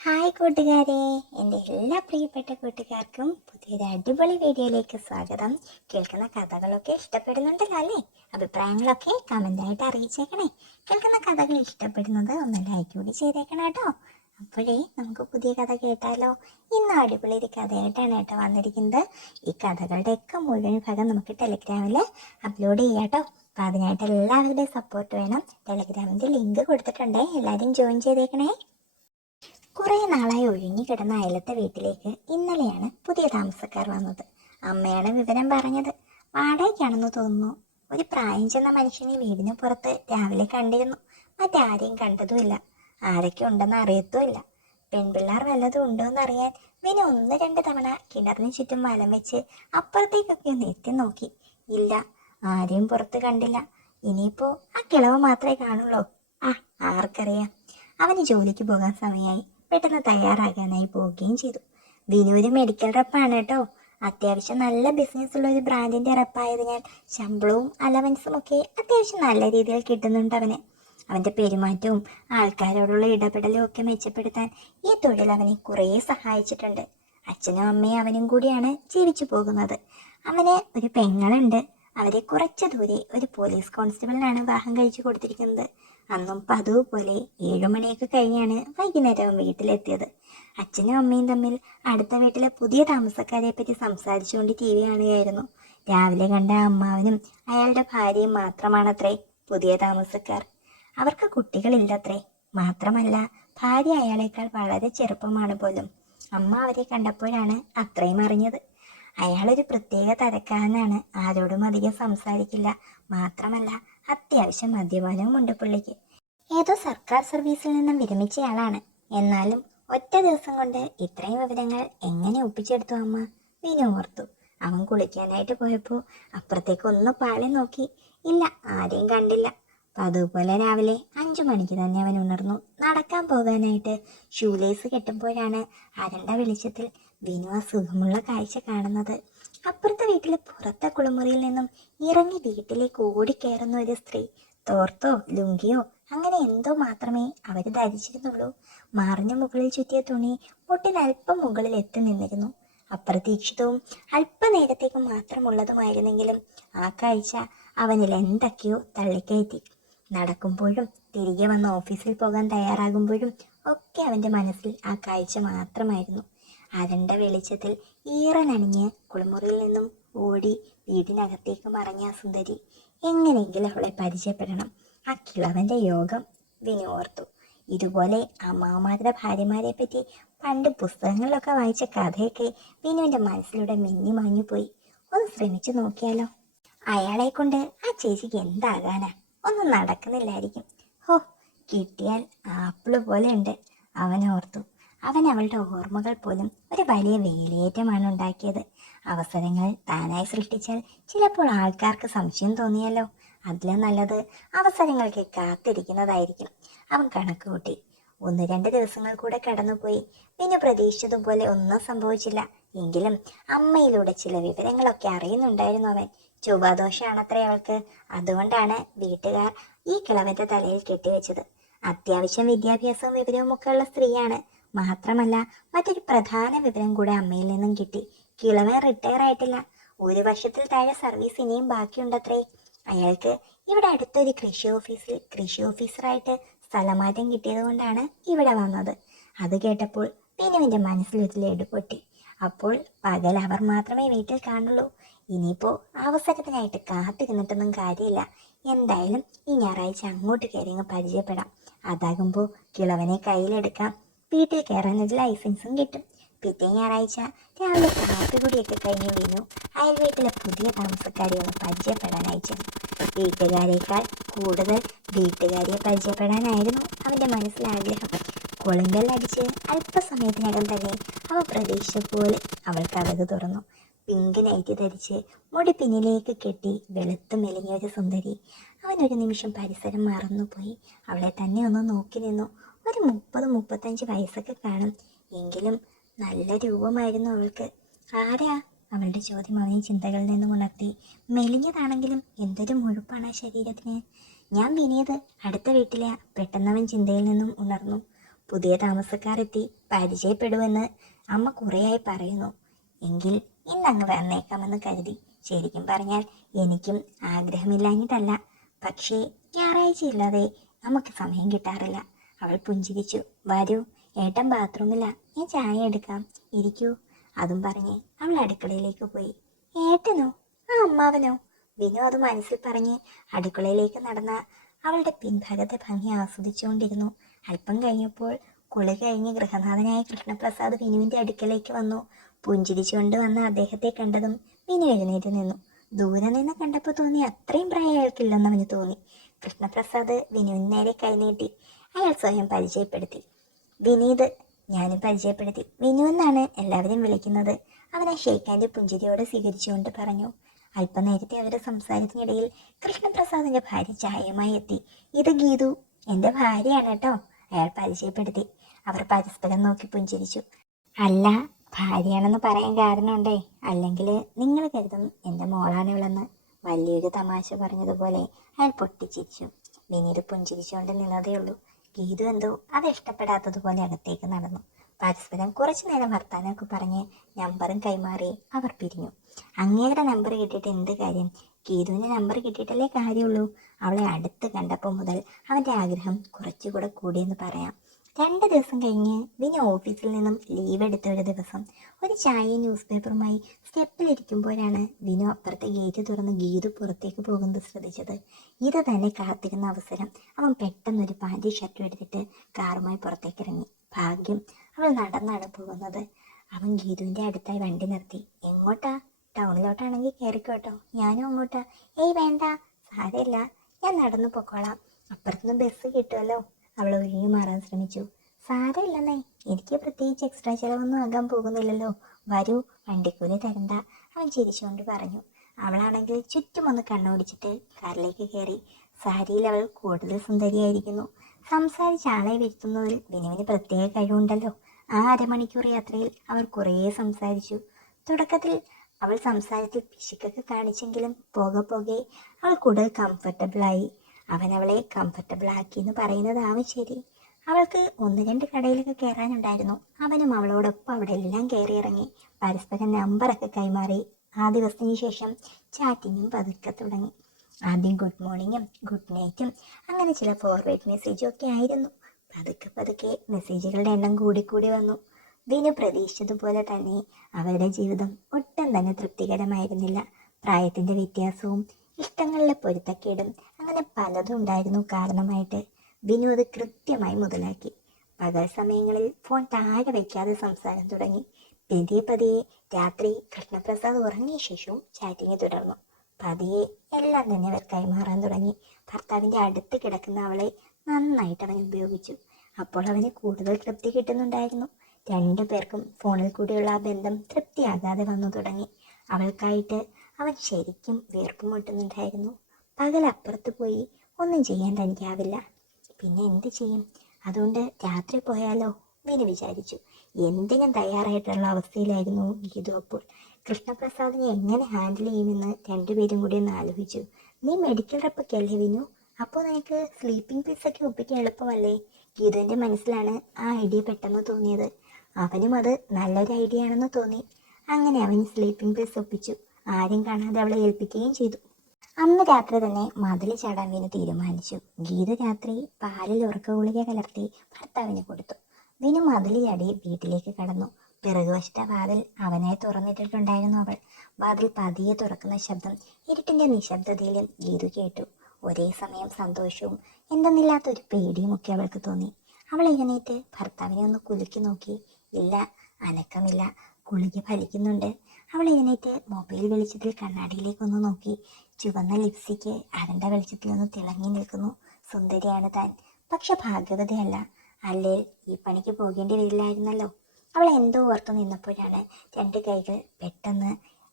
Hi കൂട്ടുകാരെ, എൻ്റെ എല്ലാ പ്രിയപ്പെട്ട കൂട്ടുകാർക്കും പുതിയൊരു അടിപൊളി വീഡിയോയിലേക്ക് സ്വാഗതം. കേൾക്കുന്ന കഥകളൊക്കെ ഇഷ്ടപ്പെടുന്നുണ്ടല്ലോ അല്ലേ? അഭിപ്രായങ്ങളൊക്കെ കമൻ്റായിട്ട് അറിയിച്ചേക്കണേ. കേൾക്കുന്ന കഥകൾ ഇഷ്ടപ്പെടുന്നത് ഒന്ന് ലൈക്ക് കൂടി ചെയ്തേക്കണം കേട്ടോ. അപ്പോഴേ നമുക്ക് പുതിയ കഥ കേട്ടാലോ? ഇന്ന് അടിപൊളി ഒരു കഥയായിട്ടാണ് കേട്ടോ വന്നിരിക്കുന്നത്. ഈ കഥകളുടെയൊക്കെ മുഴുവൻ ഭാഗം നമുക്ക് ടെലിഗ്രാമിൽ അപ്ലോഡ് ചെയ്യാം കേട്ടോ. അപ്പോൾ അതിനായിട്ട് എല്ലാവരുടെയും സപ്പോർട്ട് വേണം. ടെലിഗ്രാമിൻ്റെ ലിങ്ക് കൊടുത്തിട്ടുണ്ടേ, എല്ലാവരും ജോയിൻ ചെയ്തേക്കണേ. കുറേ നാളായി ഒഴിഞ്ഞുകിടന്ന അയലത്തെ വീട്ടിലേക്ക് ഇന്നലെയാണ് പുതിയ താമസക്കാർ വന്നത്. അമ്മയാണ് വിവരം പറഞ്ഞത്. വാടകയ്ക്കാണെന്ന് തോന്നുന്നു. ഒരു പ്രായം ചെന്ന മനുഷ്യനെ വീടിന് പുറത്ത് രാവിലെ കണ്ടിരുന്നു. മറ്റാരെയും കണ്ടതുമില്ല. ആരൊക്കെ ഉണ്ടെന്ന് അറിയത്തുമില്ല. പെൺപിള്ളാർ വല്ലതും ഉണ്ടോയെന്നറിയാൻ വിനു 1-2 തവണ കിണറിന് ചുറ്റും വലം വെച്ച് അപ്പുറത്തേക്കൊക്കെ ഒന്ന് എത്തി നോക്കി. ഇല്ല, ആരെയും പുറത്ത് കണ്ടില്ല. ഇനിയിപ്പോ ആ കിളവ് മാത്രമേ കാണുള്ളൂ. ആർക്കറിയാം. അവന് ജോലിക്ക് പോകാൻ സമയമായി. പെട്ടെന്ന് തയ്യാറാകാനായി പോവുകയും ചെയ്തു. വിനു ഒരു മെഡിക്കൽ റെപ്പാണ് കേട്ടോ. അത്യാവശ്യം നല്ല ബിസിനസ് ഉള്ള ഒരു ബ്രാൻഡിന്റെ റെപ്പായതിനാൽ ശമ്പളവും അലവൻസും ഒക്കെ അത്യാവശ്യം നല്ല രീതിയിൽ കിട്ടുന്നുണ്ട് അവന്. അവന്റെ പെരുമാറ്റവും ആൾക്കാരോടുള്ള ഇടപെടലും ഒക്കെ മെച്ചപ്പെടുത്താൻ ഈ തൊഴിൽ അവനെ കുറേ സഹായിച്ചിട്ടുണ്ട്. അച്ഛനും അമ്മയും അവനും കൂടിയാണ് ജീവിച്ചു പോകുന്നത്. അവന് ഒരു പെങ്ങളുണ്ട്. അവരെ കുറച്ച് ദൂരെ ഒരു പോലീസ് കോൺസ്റ്റബിളിനാണ് വിവാഹം കഴിച്ചു കൊടുത്തിരിക്കുന്നത്. അന്നും പതിവ് പോലെ 7 മണിയൊക്കെ കഴിഞ്ഞാണ് വൈകുന്നേരം വീട്ടിലെത്തിയത്. അച്ഛനും അമ്മയും തമ്മിൽ അടുത്ത വീട്ടിലെ പുതിയ താമസക്കാരെ പറ്റി സംസാരിച്ചുകൊണ്ട് TV കാണുകയായിരുന്നു. രാവിലെ കണ്ട അമ്മാവനും അയാളുടെ ഭാര്യയും മാത്രമാണത്രേ പുതിയ താമസക്കാർ. അവർക്ക് കുട്ടികളില്ലത്രേ. മാത്രമല്ല, ഭാര്യ അയാളേക്കാൾ വളരെ ചെറുപ്പമാണ് പോലും. അമ്മ അവരെ കണ്ടപ്പോഴാണ് അത്രയും അറിഞ്ഞത്. അയാളൊരു പ്രത്യേക തരക്കാരനാണ്. ആരോടും അധികം സംസാരിക്കില്ല. മാത്രമല്ല, അത്യാവശ്യം മദ്യപാനവും ഉണ്ട് പുള്ളിക്ക്. ഏതോ സർക്കാർ സർവീസിൽ നിന്നും വിരമിച്ചയാളാണ്. എന്നാലും ഒറ്റ ദിവസം കൊണ്ട് ഇത്രയും വിവരങ്ങൾ എങ്ങനെ ഒപ്പിച്ചെടുത്തു അമ്മ? വിനു ഓർത്തു. അവൻ കുളിക്കാനായിട്ട് പോയപ്പോൾ അപ്പുറത്തേക്ക് ഒന്ന് പാളി നോക്കി. ഇല്ല, ആരെയും കണ്ടില്ല. അതുപോലെ രാവിലെ 5 മണിക്ക് തന്നെ അവൻ ഉണർന്നു. നടക്കാൻ പോകാനായിട്ട് ഷൂലേസ് കെട്ടുമ്പോഴാണ് അരണ്ട വെളിച്ചത്തിൽ വിനു അസുഖമുള്ള കാഴ്ച കാണുന്നത്. അപ്പുറത്തെ വീട്ടിലെ പുറത്തെ കുളിമുറിയിൽ നിന്നും ഇറങ്ങി വീട്ടിലേക്ക് ഓടിക്കയറുന്ന ഒരു സ്ത്രീ. തോർത്തോ ലുങ്കിയോ അങ്ങനെ എന്തോ മാത്രമേ അവർ ധരിച്ചിരുന്നുള്ളൂ. മാറിന് മുകളിൽ ചുറ്റിയ തുണി മുട്ടിനൽപ്പം മുകളിൽ എത്തി നിന്നിരുന്നു. അപ്രതീക്ഷിതവും അല്പനേരത്തേക്ക് മാത്രമുള്ളതുമായിരുന്നെങ്കിലും ആ കാഴ്ച അവനിൽ എന്തൊക്കെയോ തള്ളിക്കയറ്റി. നടക്കുമ്പോഴും തിരികെ വന്ന് ഓഫീസിൽ പോകാൻ തയ്യാറാകുമ്പോഴും ഒക്കെ അവൻ്റെ മനസ്സിൽ ആ കാഴ്ച മാത്രമായിരുന്നു. അരണ്ട വെളിച്ചത്തിൽ ഈറനണിഞ്ഞ് കുളിമുറിയിൽ നിന്നും ഓടി വീടിനകത്തേക്ക് മറഞ്ഞ ആ സുന്ദരി. എങ്ങനെയെങ്കിലും അവളെ പരിചയപ്പെടണം. ആ കിളവന്റെ യോഗം വിനു ഓർത്തു. ഇതുപോലെ അമ്മാവന്മാരുടെ ഭാര്യമാരെ പറ്റി പണ്ട് പുസ്തകങ്ങളിലൊക്കെ വായിച്ച കഥയൊക്കെ വിനുവിന്റെ മനസ്സിലൂടെ മിന്നി മാഞ്ഞു പോയി. ഒന്ന് ശ്രമിച്ചു നോക്കിയാലോ? അയാളെ കൊണ്ട് ആ ചേച്ചിക്ക് എന്താകാനാ? ഒന്നും നടക്കുന്നില്ലായിരിക്കും. ഹോ, കിട്ടിയാൽ ആപ്പിള് പോലെ ഉണ്ട്, അവൻ ഓർത്തു. അവൻ അവളുടെ ഓർമ്മകൾ പോലും ഒരു വലിയ വേലിയേറ്റമാണ് ഉണ്ടാക്കിയത്. അവസരങ്ങൾ താനായി സൃഷ്ടിച്ചാൽ ചിലപ്പോൾ ആൾക്കാർക്ക് സംശയം തോന്നിയല്ലോ. അതിലും നല്ലത് അവസരങ്ങൾക്ക് കാത്തിരിക്കുന്നതായിരിക്കും. അവൻ കണക്ക് കൂട്ടി. 1-2 ദിവസങ്ങൾ കൂടെ കടന്നുപോയി. പിന്നെ പ്രതീക്ഷിച്ചതുപോലെ ഒന്നും സംഭവിച്ചില്ല. എങ്കിലും അമ്മയിലൂടെ ചില വിവരങ്ങളൊക്കെ അറിയുന്നുണ്ടായിരുന്നു അവൻ. ചൊവ്വാദോഷമാണത്രേ അവൾക്ക്. അതുകൊണ്ടാണ് വീട്ടുകാർ ഈ കിളവന്റെ തലയിൽ കെട്ടിവെച്ചത്. അത്യാവശ്യം വിദ്യാഭ്യാസവും വിവരവും ഒക്കെ ഉള്ള സ്ത്രീയാണ്. മാത്രമല്ല, മറ്റൊരു പ്രധാന വിവരം കൂടെ അമ്മയിൽ നിന്നും കിട്ടി. കിളവൻ റിട്ടയർ ആയിട്ടില്ല. 1 വർഷത്തിൽ താഴെ സർവീസ് ഇനിയും ബാക്കിയുണ്ടത്രേ. അയാൾക്ക് ഇവിടെ അടുത്തൊരു കൃഷി ഓഫീസറായിട്ട് സ്ഥലമാറ്റം കിട്ടിയത് കൊണ്ടാണ് ഇവിടെ വന്നത്. അത് കേട്ടപ്പോൾ വിനുവിന്റെ മനസ്സിൽ ഒരു ലഡു പൊട്ടി. അപ്പോൾ പകൽ അവർ മാത്രമേ വീട്ടിൽ കാണുള്ളൂ. ഇനിയിപ്പോ അവസരത്തിനായിട്ട് കാത്തിരുന്നിട്ടൊന്നും കാര്യമില്ല. എന്തായാലും ഈ ഞായറാഴ്ച അങ്ങോട്ട് കയറി അങ്ങ് പരിചയപ്പെടാം. അതാകുമ്പോൾ കിളവനെ കയ്യിലെടുക്കാം. വീട്ടിൽ കയറാൻ ഒരു ലൈസൻസും കിട്ടും. പിറ്റേ ഞായറാഴ്ച രാവിലെ കാപ്പികുടിയൊക്കെ കഴിഞ്ഞ് വിനു അയൽ വീട്ടിലെ പുതിയ താമസക്കാരെ ഒന്ന് പരിചയപ്പെടാനായി ചെന്നു. വീട്ടുകാരേക്കാൾ കൂടുതൽ വീട്ടുകാരിയെ പരിചയപ്പെടാനായിരുന്നു അവന്റെ മനസ്സിലാഗ്രഹം. കൊളിങ്കല്ലടിച്ച് അല്പസമയത്തിനകം തന്നെ അവ പ്രതീക്ഷിച്ച പോലെ അവൾ കതക് തുറന്നു. പിങ്ക് നൈറ്റി ധരിച്ച് മുടി പിന്നിലേക്ക് കെട്ടി വെളുത്തു മെലിഞ്ഞ ഒരു സുന്ദരി. അവനൊരു നിമിഷം പരിസരം മറന്നുപോയി. അവളെ തന്നെ ഒന്ന് നോക്കി നിന്നു. ഒരു 30-35 വയസ്സൊക്കെ കാണും. എങ്കിലും നല്ല രൂപമായിരുന്നു അവൾക്ക്. ആരാ? അവളുടെ ചോദ്യം അവനെ ചിന്തകളിൽ നിന്നും ഉണർത്തി. മെലിഞ്ഞതാണെങ്കിലും എന്തൊരു മുഴുപ്പാണ് ആ ശരീരത്തിന്. ഞാൻ വിനീത്, അടുത്ത വീട്ടിലെ. പെട്ടെന്നവൻ ചിന്തയിൽ നിന്നും ഉണർന്നു. പുതിയ താമസക്കാർ എത്തി, പരിചയപ്പെടുമെന്ന് അമ്മ കുറേയായി പറയുന്നു. എങ്കിൽ ഇന്നങ്ങ് വന്നേക്കാമെന്ന് കരുതി. ശരിക്കും പറഞ്ഞാൽ എനിക്കും ആഗ്രഹമില്ലാഞ്ഞിട്ടല്ല, പക്ഷേ ഞായറാഴ്ചയില്ലാതെ നമുക്ക് സമയം കിട്ടാറില്ല. അവൾ പുഞ്ചിരിച്ചു. വരൂ, ഏട്ടൻ ബാത്റൂമില്ല, ഞാൻ ചായ എടുക്കാം, ഇരിക്കൂ. അതും പറഞ്ഞ് അവൾ അടുക്കളയിലേക്ക് പോയി. ഏട്ടനോ? ആ അമ്മാവനോ? വിനു അത് മനസ്സിൽ പറഞ്ഞ് അടുക്കളയിലേക്ക് നടന്ന അവളുടെ പിൻഭാഗത്തെ ഭംഗി ആസ്വദിച്ചുകൊണ്ടിരുന്നു. അല്പം കഴിഞ്ഞപ്പോൾ കുളി കഴിഞ്ഞ് ഗൃഹനാഥനായ കൃഷ്ണപ്രസാദ് വിനുവിന്റെ അടുക്കലേക്ക് വന്നു. പുഞ്ചിരിച്ചുകൊണ്ട് വന്ന അദ്ദേഹത്തെ കണ്ടതും വിനു എഴുന്നേറ്റ് നിന്നു. ദൂരെ നിന്ന് കണ്ടപ്പോൾ തോന്നി അത്രയും പ്രായം അയാൾക്കില്ലെന്ന് അവന് തോന്നി. കൃഷ്ണപ്രസാദ് വിനുവിന് നേരെ കൈനീട്ടി. അയാൾ സ്വയം പരിചയപ്പെടുത്തി. വിനീത്. ഞാനും പരിചയപ്പെടുത്തി. വിനു എന്നാണ് എല്ലാവരും വിളിക്കുന്നത്. അവനെ ഷെയ്ഖാന്റെ പുഞ്ചിരിയോടെ സ്വീകരിച്ചുകൊണ്ട് പറഞ്ഞു. അല്പനേരത്തെ അവരുടെ സംസാരത്തിനിടയിൽ കൃഷ്ണപ്രസാദിന്റെ ഭാര്യ ചായയുമായി എത്തി. ഇത് ഗീതു, എന്റെ ഭാര്യയാണ് കേട്ടോ, അയാൾ പരിചയപ്പെടുത്തി. അവർ പരസ്പരം നോക്കി പുഞ്ചിരിച്ചു. അല്ല, ഭാര്യയാണെന്ന് പറയാൻ കാരണമുണ്ടേ, അല്ലെങ്കിൽ നിങ്ങൾ കരുതും എൻ്റെ മോളാണ് ഇവളെന്ന്. വലിയൊരു തമാശ പറഞ്ഞതുപോലെ അയാൾ പൊട്ടിച്ചിരിച്ചു. വിനീത് പുഞ്ചിരിച്ചുകൊണ്ട് നിന്നതേ ഉള്ളൂ. ഗീതു എന്തോ അത് ഇഷ്ടപ്പെടാത്തതുപോലെ അകത്തേക്ക് നടന്നു. പരസ്പരം കുറച്ചു നേരം വർത്താനമൊക്കെ പറഞ്ഞ് നമ്പറും കൈമാറി അവർ പിരിഞ്ഞു. അങ്ങേരുടെ നമ്പർ കിട്ടിയിട്ട് എന്ത് കാര്യം? ഗീതുവിൻ്റെ നമ്പർ കിട്ടിയിട്ടല്ലേ കാര്യമുള്ളൂ. അവളെ അടുത്ത് കണ്ടപ്പോൾ മുതൽ അവൻ്റെ ആഗ്രഹം കുറച്ചുകൂടെ കൂടിയെന്ന് പറയാം. 2 ദിവസം കഴിഞ്ഞ് വിനു ഓഫീസിൽ നിന്നും ലീവ് എടുത്ത ഒരു ദിവസം ഒരു ചായയും ന്യൂസ് പേപ്പറുമായി സ്റ്റെപ്പിലിരിക്കുമ്പോഴാണ് വിനു അപ്പുറത്തെ ഗേറ്റ് തുറന്ന് ഗീതു പുറത്തേക്ക് പോകുന്നത് ശ്രദ്ധിച്ചത്. ഇത് തന്നെ കാത്തിരുന്ന അവസരം അവൻ പെട്ടെന്നൊരു പാൻറ് ഷർട്ടും എടുത്തിട്ട് കാറുമായി പുറത്തേക്ക് ഇറങ്ങി. ഭാഗ്യം, അവൾ നടന്നാണ് പോകുന്നത്. അവൻ ഗീതുവിൻ്റെ അടുത്തായി വണ്ടി നിർത്തി. എങ്ങോട്ടാ? ടൗണിലോട്ടാണെങ്കിൽ കയറിക്കോട്ടോ, ഞാനും അങ്ങോട്ടാ. ഏയ് വേണ്ട, സാരമില്ല, ഞാൻ നടന്നു പൊക്കോളാം, അപ്പുറത്തുനിന്ന് ബസ് കിട്ടുമല്ലോ. അവൾ ഒഴിഞ്ഞു മാറാൻ ശ്രമിച്ചു. സാരമില്ലെന്നേ, എനിക്ക് പ്രത്യേകിച്ച് എക്സ്ട്രാ ചിലവൊന്നും ആകാൻ പോകുന്നില്ലല്ലോ, വരൂ, വണ്ടിക്കൂലി തരണ്ട, അവൻ ചിരിച്ചുകൊണ്ട് പറഞ്ഞു. അവളാണെങ്കിൽ ചുറ്റും ഒന്ന് കണ്ണോടിച്ചിട്ട് കാറിലേക്ക് കയറി. സാരിയിൽ അവൾ കൂടുതൽ സുന്ദരിയായിരിക്കുന്നു. സംസാരിച്ച് ആളെ വരുത്തുന്നതിൽ വിനുവിന് പ്രത്യേക കഴിവുണ്ടല്ലോ. ആ അരമണിക്കൂർ യാത്രയിൽ അവർ കുറേ സംസാരിച്ചു. തുടക്കത്തിൽ അവൾ സംസാരത്തിൽ പിശുക്കൊക്കെ കാണിച്ചെങ്കിലും പോകെ പോകെ അവൾ കൂടുതൽ കംഫർട്ടബിളായി. അവൻ അവളെ കംഫർട്ടബിൾ ആക്കി എന്ന് പറയുന്നതാവും ശരി. അവൾക്ക് 1-2 കടയിലൊക്കെ കയറാനുണ്ടായിരുന്നു. അവനും അവളോടൊപ്പം അവിടെ എല്ലാം കയറി ഇറങ്ങി. പരസ്പരം നമ്പറൊക്കെ കൈമാറി. ആ ദിവസത്തിന് ശേഷം ചാറ്റിങ്ങും പതുക്കെ തുടങ്ങി. ആദ്യം ഗുഡ് മോർണിംഗും ഗുഡ് നൈറ്റും അങ്ങനെ ചില ഫോർവേഡ് മെസ്സേജും ഒക്കെ ആയിരുന്നു. പതുക്കെ പതുക്കെ മെസ്സേജുകളുടെ എണ്ണം കൂടിക്കൂടി വന്നു. വിനു പ്രതീക്ഷിച്ചതുപോലെ തന്നെ അവരുടെ ജീവിതം ഒട്ടും തന്നെ തൃപ്തികരമായിരുന്നില്ല. പ്രായത്തിന്റെ വ്യത്യാസവും ഇഷ്ടങ്ങളിലെ പൊരുത്തക്കേടും അങ്ങനെ പലതും ഉണ്ടായിരുന്നു കാരണമായിട്ട്. വിനു അത് കൃത്യമായി മുതലാക്കി. പകൽ സമയങ്ങളിൽ ഫോൺ താഴെ വയ്ക്കാതെ സംസാരം തുടങ്ങി. പതിയെ പതിയെ രാത്രി കൃഷ്ണപ്രസാദ് ഉറങ്ങിയ ശേഷവും ചാറ്റിങ് തുടർന്നു. പതിയെ എല്ലാം തന്നെ അവർ കൈമാറാൻ തുടങ്ങി. ഭർത്താവിന്റെ അടുത്ത് കിടക്കുന്ന അവളെ നന്നായിട്ട് അവൻ ഉപയോഗിച്ചു. അപ്പോൾ അവന് കൂടുതൽ തൃപ്തി കിട്ടുന്നുണ്ടായിരുന്നു. 2 പേർക്കും ഫോണിൽ കൂടിയുള്ള ആ ബന്ധം തൃപ്തിയാകാതെ വന്നു തുടങ്ങി. അവൾക്കായിട്ട് അവൻ ശരിക്കും വീർപ്പുമുട്ടുന്നുണ്ടായിരുന്നു. പകലപ്പുറത്ത് പോയി ഒന്നും ചെയ്യാൻ തനിക്കാവില്ല, പിന്നെ എന്ത് ചെയ്യും? അതുകൊണ്ട് രാത്രി പോയാലോ വിനു വിചാരിച്ചു. എന്തിനും തയ്യാറായിട്ടുള്ള അവസ്ഥയിലായിരുന്നു ഗീതു അപ്പോൾ. കൃഷ്ണപ്രസാദിനെ എങ്ങനെ ഹാൻഡിൽ ചെയ്യുമെന്ന് 2 പേരും കൂടി ഒന്ന് ആലോചിച്ചു. നീ മെഡിക്കൽ റെപ്പൊക്കെ അല്ലേ വിനു? അപ്പോൾ നിനക്ക് സ്ലീപ്പിംഗ് പിൽസ് ഒക്കെ ഒപ്പിക്കാൻ എളുപ്പമല്ലേ? ഗീതുവിൻ്റെ മനസ്സിലാണ് ആ ഐഡിയ പെട്ടെന്ന് തോന്നിയത്. അവനും അത് നല്ലൊരു ഐഡിയ ആണെന്ന് തോന്നി. അങ്ങനെ അവൻ സ്ലീപ്പിംഗ് പിൽസ് ഒപ്പിച്ചു. ആരും കാണാതെ അവളെ ഏൽപ്പിക്കുകയും ചെയ്തു. അന്ന് രാത്രി തന്നെ മതിൽ ചാടാൻ വിനു തീരുമാനിച്ചു. ഗീത രാത്രി പാലിൽ ഉറക്ക ഗുളിക കലർത്തി ഭർത്താവിന് കൊടുത്തു. വിനു മതിൽ ചാടി വീട്ടിലേക്ക് കടന്നു. പിറകുവശത്തെ വാതിൽ അവനായി തുറന്നിട്ടിട്ടുണ്ടായിരുന്നു അവൾ. വാതിൽ പതിയെ തുറക്കുന്ന ശബ്ദം ഇരുട്ടിന്റെ നിശബ്ദതയിലും ഗീതു കേട്ടു. ഒരേ സമയം സന്തോഷവും എന്തെന്നില്ലാത്തൊരു പേടിയും ഒക്കെ അവൾക്ക് തോന്നി. അവൾ എഴുന്നേറ്റ് ഭർത്താവിനെ ഒന്ന് കുലുക്കി നോക്കി. ഇല്ല, അനക്കമില്ല. ഗുളിക ഫലിക്കുന്നുണ്ട്. അവൾ എഴുന്നേറ്റ് മൊബൈൽ വെളിച്ചത്തിൽ കണ്ണാടിയിലേക്കൊന്ന് നോക്കി. ചുവന്ന ലിപ്സ്റ്റിക്ക് അരണ്ട വെളിച്ചത്തിൽ ഒന്ന് തിളങ്ങി നിൽക്കുന്നു. സുന്ദരിയാണ് താൻ, പക്ഷെ ഭാഗ്യവതിയല്ല. അല്ലേ ഈ പണിക്ക് പോകേണ്ടി വരില്ലായിരുന്നല്ലോ. അവൾ എന്തോ ഓർത്തു നിന്നപ്പോഴാണ് 2 കൈകൾ പെട്ടെന്ന്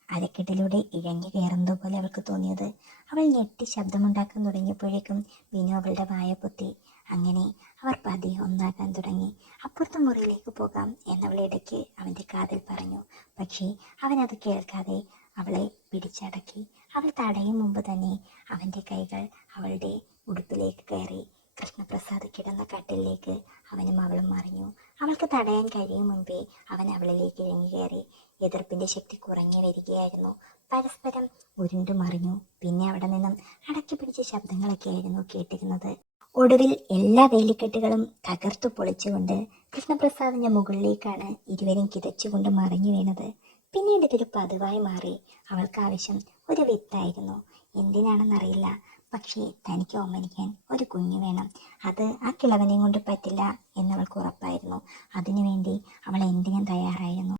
അരക്കെട്ടിലൂടെ ഇഴഞ്ഞു കയറുന്നത് പോലെ അവൾക്ക് തോന്നിയത്. അവൾ ഞെട്ടി ശബ്ദമുണ്ടാക്കാൻ തുടങ്ങിയപ്പോഴേക്കും വിനു അവളുടെ വായ പൊത്തി. അങ്ങനെ അവർ പതിയെ ഒന്നാകാൻ തുടങ്ങി. അപ്പുറത്തെ മുറിയിലേക്ക് പോകാം എന്നവൾ ഇടയ്ക്ക് അവൻ്റെ കാതിൽ പറഞ്ഞു. പക്ഷേ അവനത് കേൾക്കാതെ അവളെ പിടിച്ചടക്കി. അവൾ തടയും മുമ്പ് തന്നെ അവൻ്റെ കൈകൾ അവളുടെ ഉടുപ്പിലേക്ക് കയറി. കൃഷ്ണപ്രസാദ് കിടന്ന കട്ടിലേക്ക് അവനും അവളും മറിഞ്ഞു. അവൾക്ക് തടയാൻ കഴിയും മുൻപേ അവൻ അവളിലേക്ക് ഇഴങ്ങിക്കയറി. എതിർപ്പിന്റെ ശക്തി കുറഞ്ഞു വരികയായിരുന്നു. പരസ്പരം ഉരുണ്ടു മറിഞ്ഞു. പിന്നെ അവിടെ നിന്നും അടക്കി പിടിച്ച ശബ്ദങ്ങളൊക്കെയായിരുന്നു കേട്ടിരുന്നത്. ഒടുവിൽ എല്ലാ വേലിക്കെട്ടുകളും തകർത്തു പൊളിച്ചുകൊണ്ട് കൃഷ്ണപ്രസാദിന്റെ മുകളിലേക്കാണ് ഇരുവരും കിതച്ചുകൊണ്ട് മറിഞ്ഞു വീണത്. പിന്നീട് ഇതൊരു പതിവായി മാറി. അവൾക്ക് ആവശ്യം ഒരു വിത്തായിരുന്നു. എന്തിനാണെന്നറിയില്ല, പക്ഷേ തനിക്ക് ഓമനിക്കാൻ ഒരു കുഞ്ഞു വേണം. അത് ആ കിളവനെയും കൊണ്ട് പറ്റില്ല എന്നവൾക്ക് ഉറപ്പായിരുന്നു. അതിനുവേണ്ടി അവൾ എന്തിനും തയ്യാറായിരുന്നു.